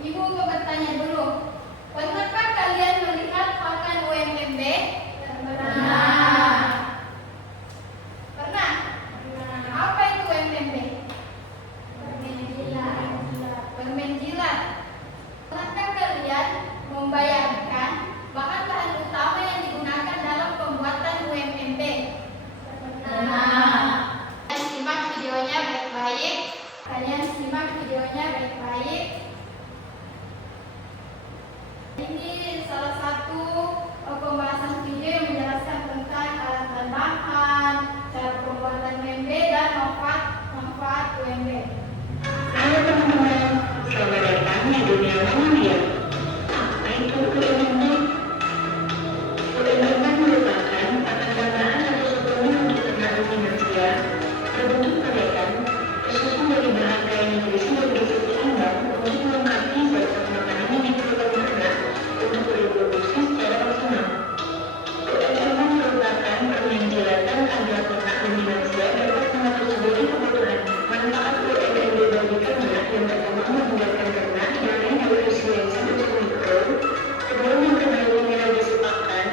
Ibu mau bertanya dulu. Pernahkah kalian melihat pakan UMMB? Pernah. Pernah? Apa itu UMMB? Permen jilat. Permen jilat. Pernahkah kalian membayangkan bahan-bahan utama yang digunakan dalam pembuatan UMMB? Pernah. Kalian simak videonya baik-baik. Ini salah satu pembahasan video yang menjelaskan tentang alat dan bahan, cara pembuatan UMB dan manfaat UMB. Halo teman-teman, selamat datang di dunia manusia. Apa itu UMB? UMB merupakan pakan tambahan atau suplemen untuk ternak ruminansia berbentuk paretan, tersusun dari bahan kain yang berisi dan berisi seimbang untuk melengkapi zat-zat makanan yang diperlukan ternak untuk bereproduksi secara maksimal. UMB merupakan permen jilatan agar ternak ruminansia dapat mengakomodir kebutuhan. Manfaat UMB bagi ternak yang pertama membuatkan ternak yang lain berefisiensi untuk mikro, kedua memperbaiki nilai gizi pakan,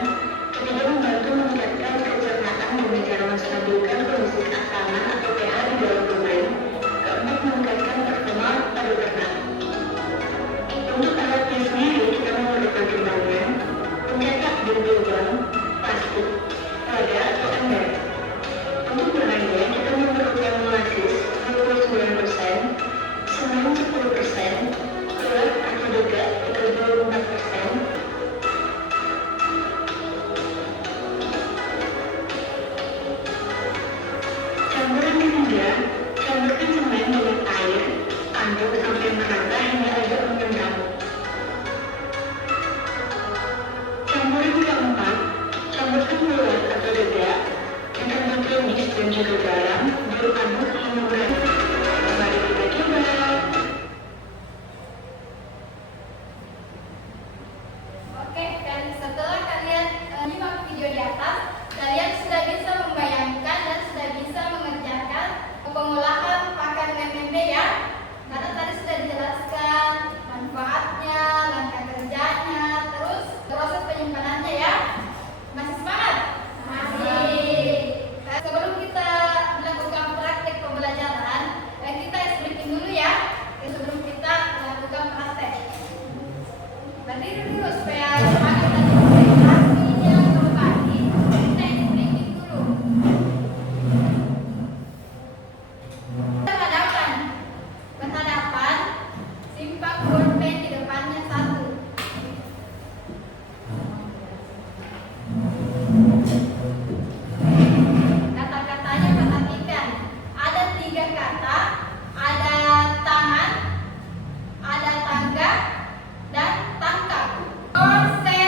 ketiga membantu meningkatkan pencernaan dengan cara menstabilkan kondisi takaran atau pH di dalam permen, keempat meningkatkan performa pada ternak. Untuk alatnya sendiri kita memerlukan timbangan, pencetak berlubang, plastik, wadah atau ember. Untuk bahannya kita memerlukan molasis 29%, semen 10%, telur atau degat 34%, campuran ketiga, campurkan semen dengan air, aduk sampai merata hingga agak mengendap. Campuran keempat, campurkan telur atau degat, ditambah tumis dan juga garam, diaduk hingga merata. Mari kita coba. Oke, dan setelah kalian menyimak video di atas, kalian sudah bisa membayangkan dan sudah bisa mengerjakan pengolahan pakan UMB ya. Karena tadi sudah dijelaskan manfaatnya, langkah kerjanya, terus proses penyimpanannya ya. Masih semangat? Masih. Sebelum kita melakukan praktek pembelajaran, kita explain dulu ya. Sebelum kita melakukan praktek. Berdiri dulu supaya semangat dan konsentrasinya kembali. Kita explain dulu. Berhadapan, simpan pulpen di depannya satu. Kata-katanya perhatikan. Ada 3 kata, ada tangan, ada tangga, dan tangkap. Konsentrasi.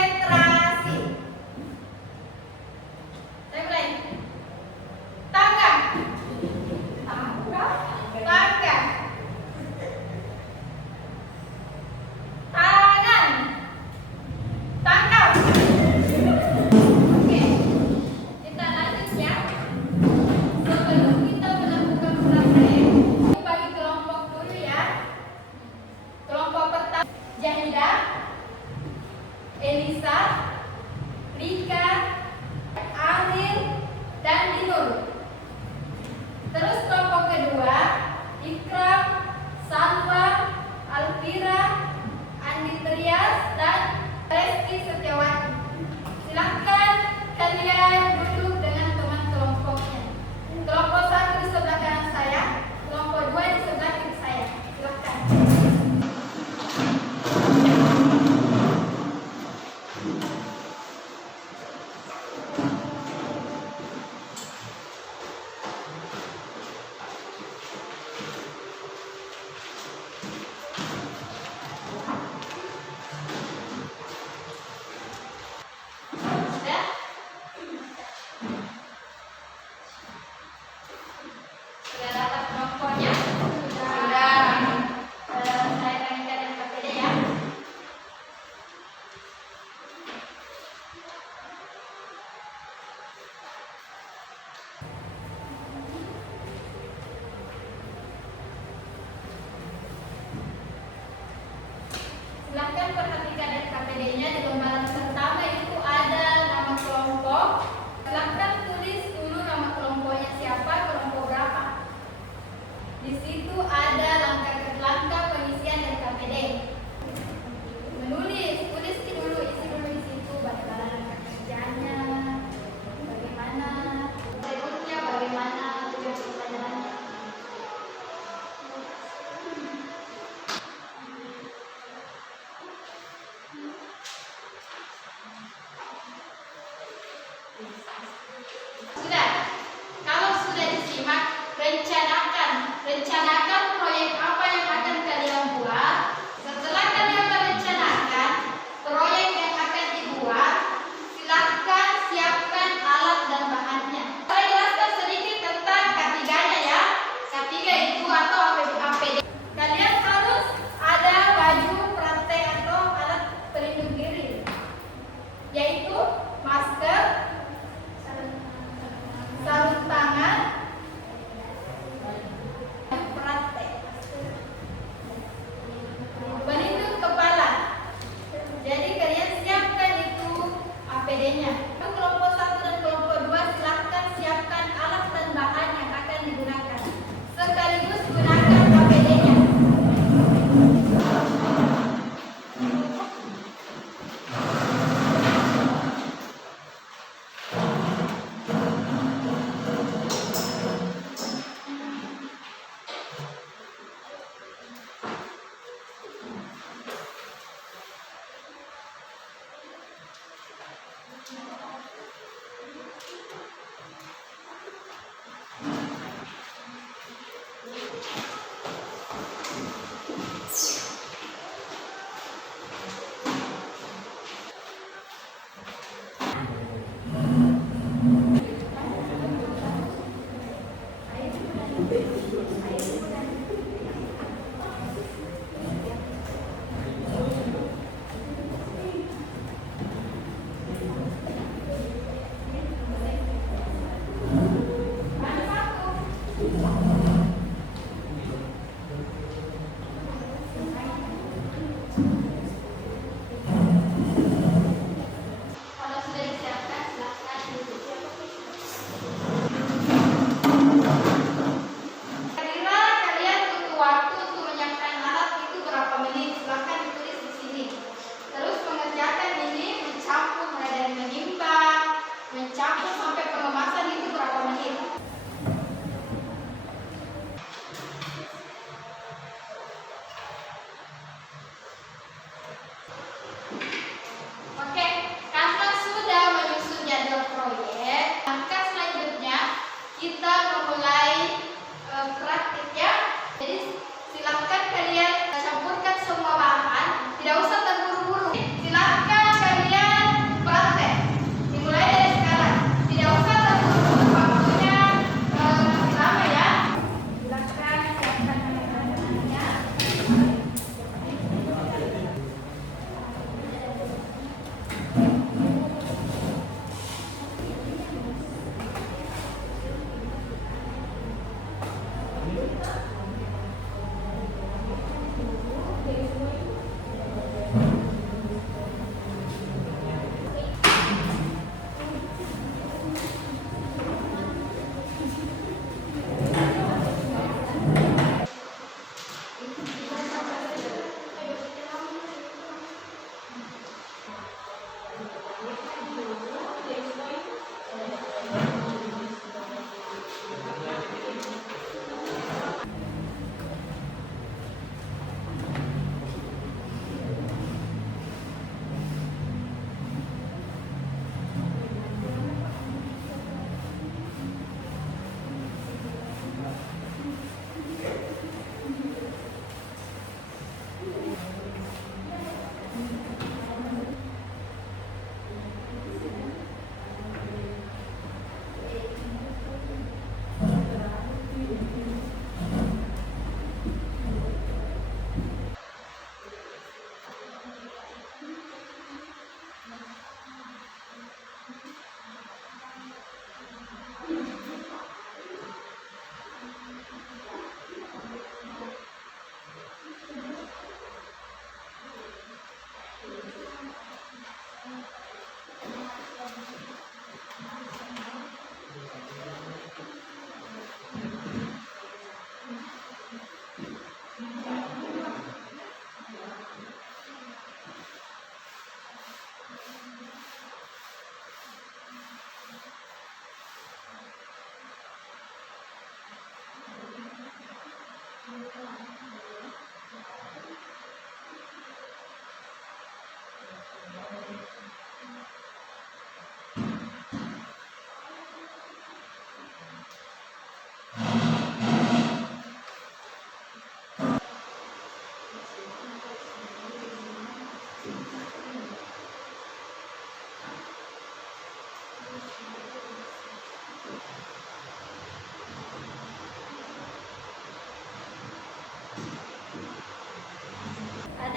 Ada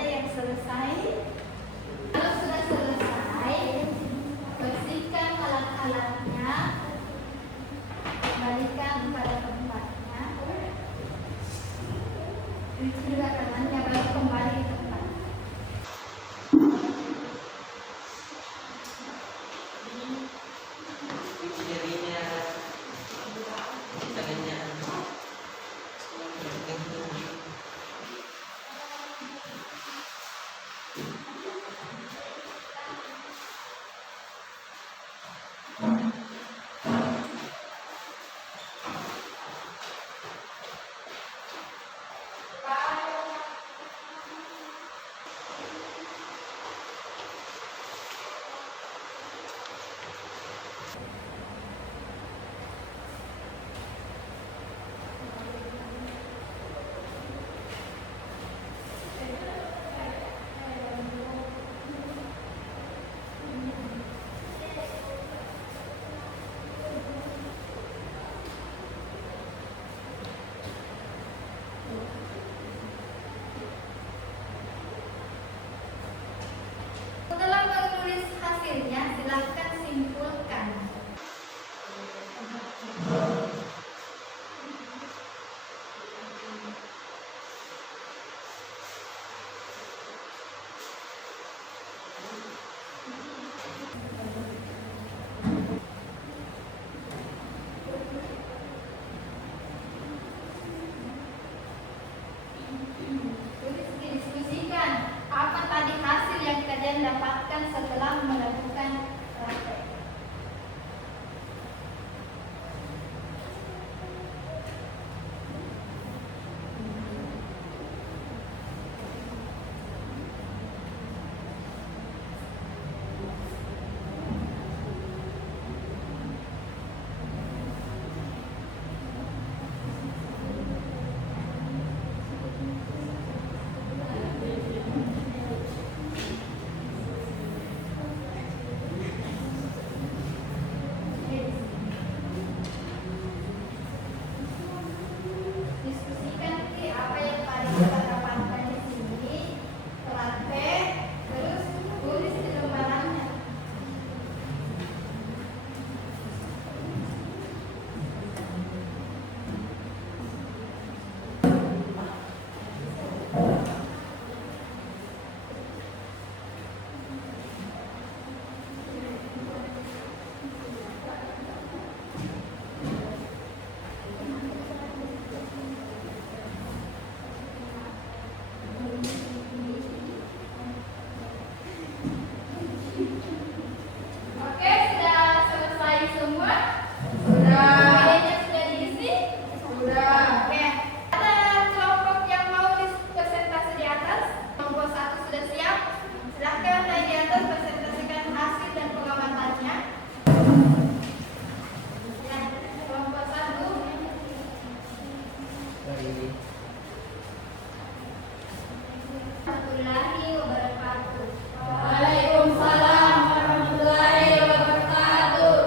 yang selesai? Kalau sudah selesai, bersihkan alat-alatnya, kembalikan pada tempatnya. Cuci juga tangannya baru kembali ke tempat. Cuci jarinya, tangannya. Setelah menulis hasilnya, silakan simpulkan. Tulis didiskusikan apa tadi hasil yang kalian dapatkan setelah melakukan praktek. Diskusikan apa yang tadi kita dapatkan di sini, praktek, terus tulis di lembarannya. Oke, sudah selesai semua? Sudah. Videonya sudah diisi? Sudah. Oke. Ada kelompok yang mau presentasi di atas? Kelompok 1 sudah siap? Silahkan naik di atas presentasikan hasil dan pengamatannya. Ya, kelompok 1. Warahmatullahi wabarakatuh. Waalaikumsalam warahmatullahi wabarakatuh.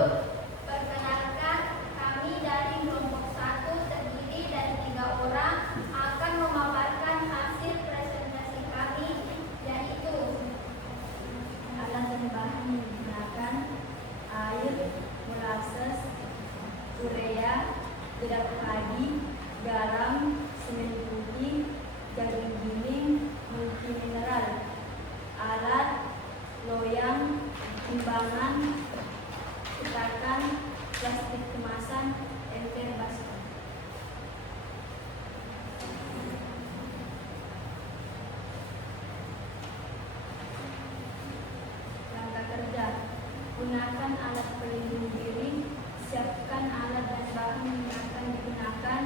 Perkenalkan, kami dari kelompok 1 terdiri dari 3 orang akan memaparkan hasil presentasi kami, yaitu Alat dan bahan yang digunakan: air, molasses, urea, tidak padi, garam, semen putih, jagung giling, multimineral. Alat, loyang, timbangan, cetakan, plastik kemasan, ember baskom. Langkah kerja: gunakan alat pelindung diri, siapkan alat dan bahan yang akan digunakan,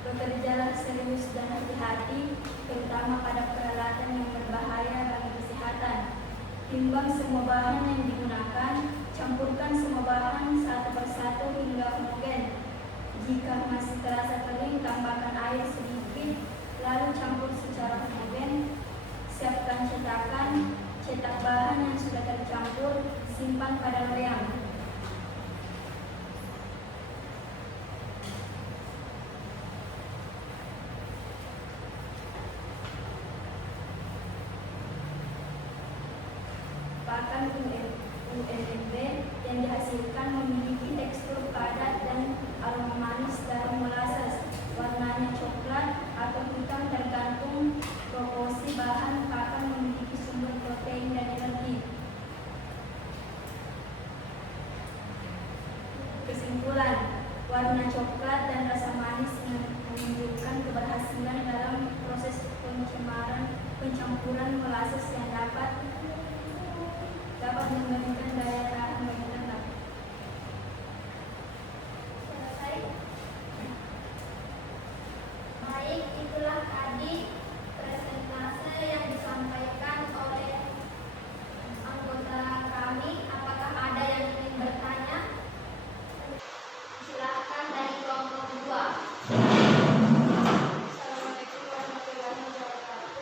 bekerjalah serius dan hati-hati, terutama pada Timbang semua bahan yang digunakan, campurkan semua bahan satu persatu hingga homogen. Jika masih terasa kering, tambahkan air sedikit, lalu campur secara homogen. Siapkan cetakan, cetak bahan yang sudah tercampur, simpan pada loyang. Pakan UNMB yang dihasilkan memiliki tekstur padat dan aroma manis dari molasses. Warnanya coklat atau hitam tergantung proporsi bahan. Pakan memiliki sumber protein dan energi. Kesimpulan, warna coklat dan rasa manis menunjukkan keberhasilan dalam proses pencampuran molasses yang dapat memberikan daya tahan bagi ternak. Selesai. Baik, itulah tadi presentase yang disampaikan oleh anggota kami. Apakah ada yang ingin bertanya? Silakan dari kelompok 2. Assalamualaikum warahmatullahi wabarakatuh.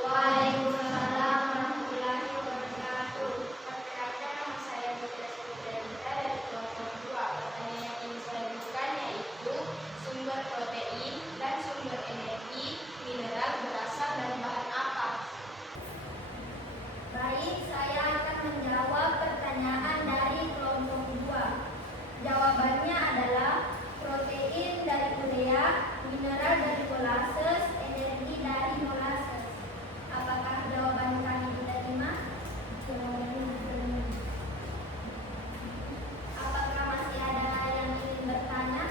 Waalaikumsalam warahmatullahi wabarakatuh. Perkenalkan, nama saya Putri Sudarita dari kelompok 2. Pertanyaan yang ingin saya berikan yaitu sumber protein dan sumber energi mineral berasal dari bahan apa? Baik, saya akan menjawab pertanyaan dari kelompok 2. Jawabannya adalah protein dari urea, mineral dari molasses, energi dari molasses. Apakah jawaban kami diterima? Apakah masih ada yang ingin bertanya?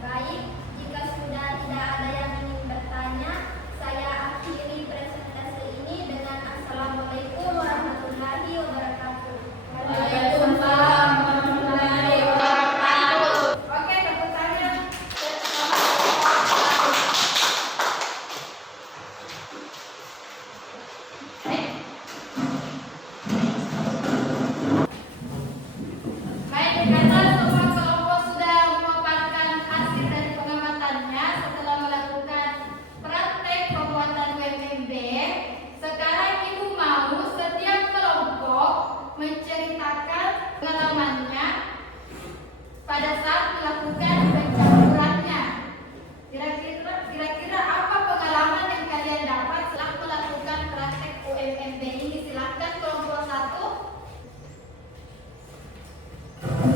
Baik, jika sudah tidak ada yang ingin bertanya, saya akhiri presentasi ini dengan Assalamualaikum warahmatullahi wabarakatuh. Waalaikumsalam warahmatullahi wabarakatuh. Oke, tepuk tangan. Baik, karena semua kelompok sudah memaparkan hasil dari pengamatannya setelah melakukan praktek pembuatan UMMB, sekarang Ibu mau setiap kelompok menceritakan pengalamannya pada saat melakukan pencampurannya. Kira-kira apa pengalaman yang kalian dapat setelah melakukan praktek UMMB ini? Silakan kelompok 1.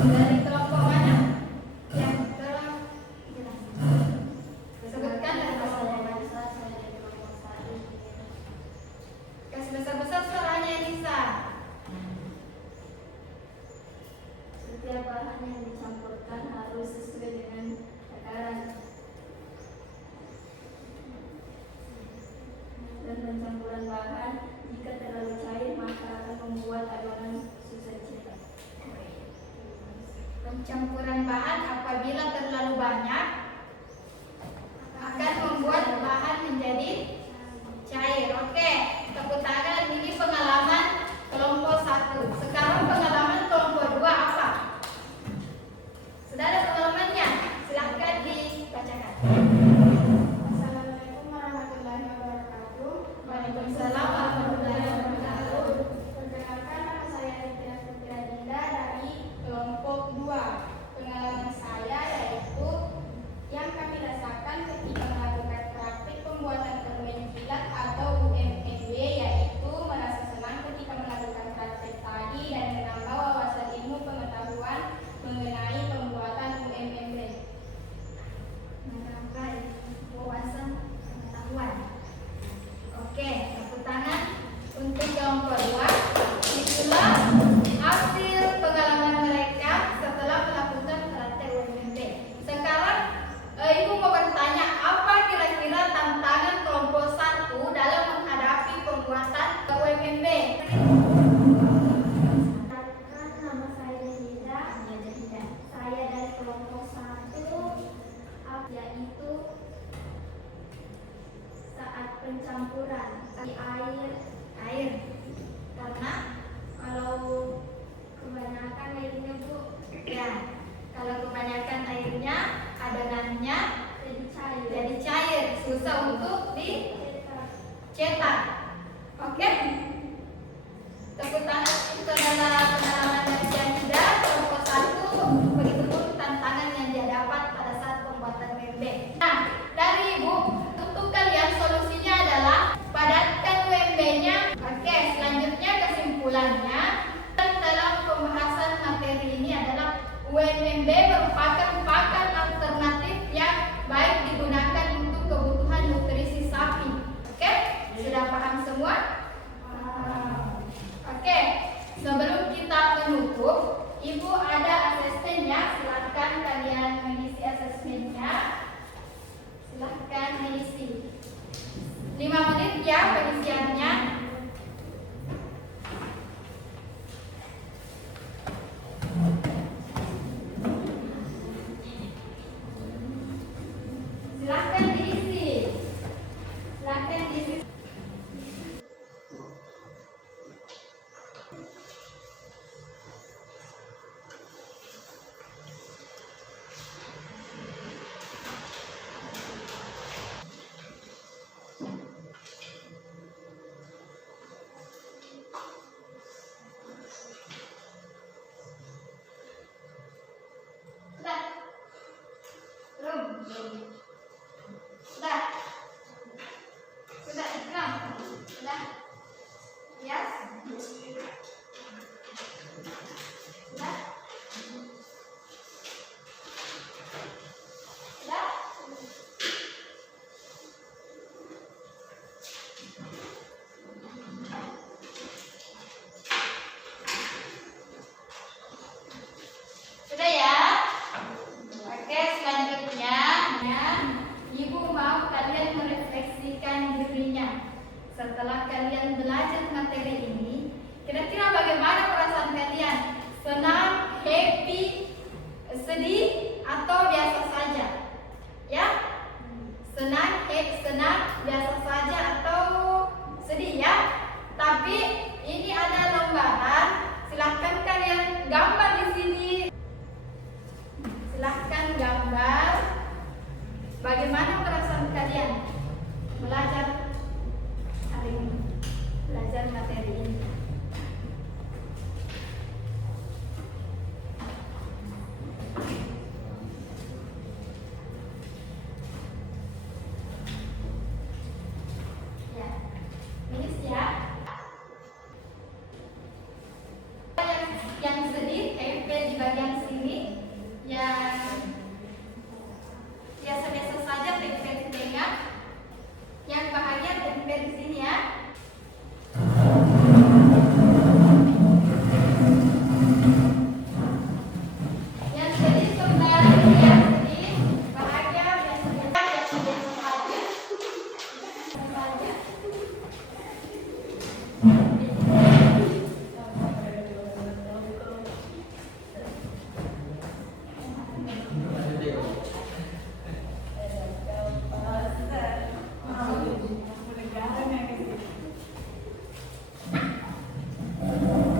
Dari kelompok mana? Yang telah disebutkan dari kelompok. Kasih besar-besar suaranya, Nisa. Setiap bahan yang dicampurkan harus sesuai dengan takaran. Dan pencampuran bahan jika terlalu cair maka akan membuat adonan susah cetak. Pencampuran bahan apabila terlalu banyak akan membuat bahan menjadi cair. Oke, tepuk tangan. Ini pengalaman kelompok 1. Sekarang pengalaman kelompok 2 apa? Sudah ada pengalamannya? Silahkan dibacakan. Assalamualaikum warahmatullahi wabarakatuh. Waalaikumsalam warahmatullahi wabarakatuh. Perkenalkan, nama saya Tia Putri Dinda dari kelompok 2. Pengalaman saya yaitu campuran air. Karena Kalau kebanyakan airnya Bu, ya, kalau kebanyakan airnya, adonannya jadi cair. jadi cair, susah untuk dicetak. Oke? Tepuk tangan, itu adalah pengalaman dari cyanida kelompok 1. Begitupun tantangan yang dia dapat pada saat pembuatan UMB. Nah, dari Ibu, untuk kalian solusinya adalah padatkan UMB-nya. Oke, selanjutnya kesimpulannya dalam pembahasan materi ini adalah UMB merupakan pakan alternatif yang baik digunakan untuk kebutuhan nutrisi sapi. Oke, sudah paham semua? Oke, sebelum kita menutup, Ibu ada asesmennya. Silakan kalian mengisi asesmennya. Silakan mengisi. 5 menit ya pengisiannya. Silakan diisi. Silakan diisi. Sudah. Belum. Sudah. Sudah. Ikram. Sudah. Yes. Sudah. Sudah. Sudah ya? Oke, selanjutnya ya, Ibu mau kalian merefleksikan dirinya. Setelah kalian belajar materi ini, kira-kira bagaimana perasaan kalian? Senang, happy, sedih, atau biasa saja? Ya? Senang, biasa saja, atau sedih ya? Tapi ini ada lembaran, silahkan kalian gambar di sini. Silahkan gambar bagaimana perasaan kalian belajar hari ini, belajar materi ini. Ya, ini ya. Yang sedih, tempel di bagian sini. Yang biasa-biasa saja tempel di tengah. Yang bahagia tempel di sini ya. Yang sedih kembali, yang sedih, bahagia biasa-biasa saja.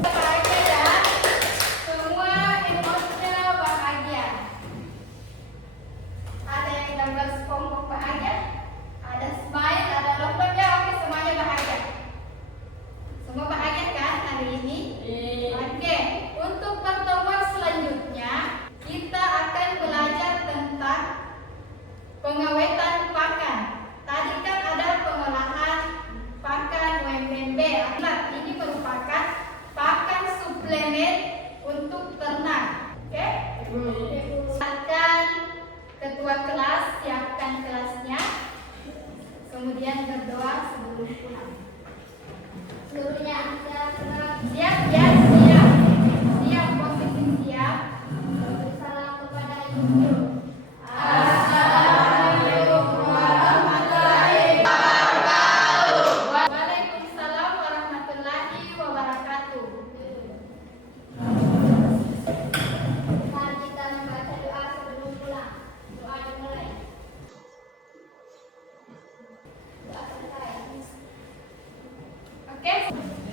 Bahagia dan semua emosinya bahagia. Ada yang gambar SpongeBob bahagia, ada smile, ada love ya, oke semuanya bahagia. Semua bahagia kan hari ini? Oke, untuk pertemuan selanjutnya kita akan belajar tentang pengawetan pakan. Tadi kan ada pengolahan pakan UMB. Ini merupakan pakan suplemen untuk ternak. Oke? Silakan ketua kelas siapkan kelasnya. Kemudian berdoa sebelum pulang. Seluruhnya siap ya, siap. Siap, posisi siap. Salam kepada Ibu. Assalamualaikum warahmatullahi wabarakatuh. Waalaikumsalam warahmatullahi wabarakatuh. Mari kita membaca doa sebelum pulang. Doa dimulai. Doa selesai. Oke.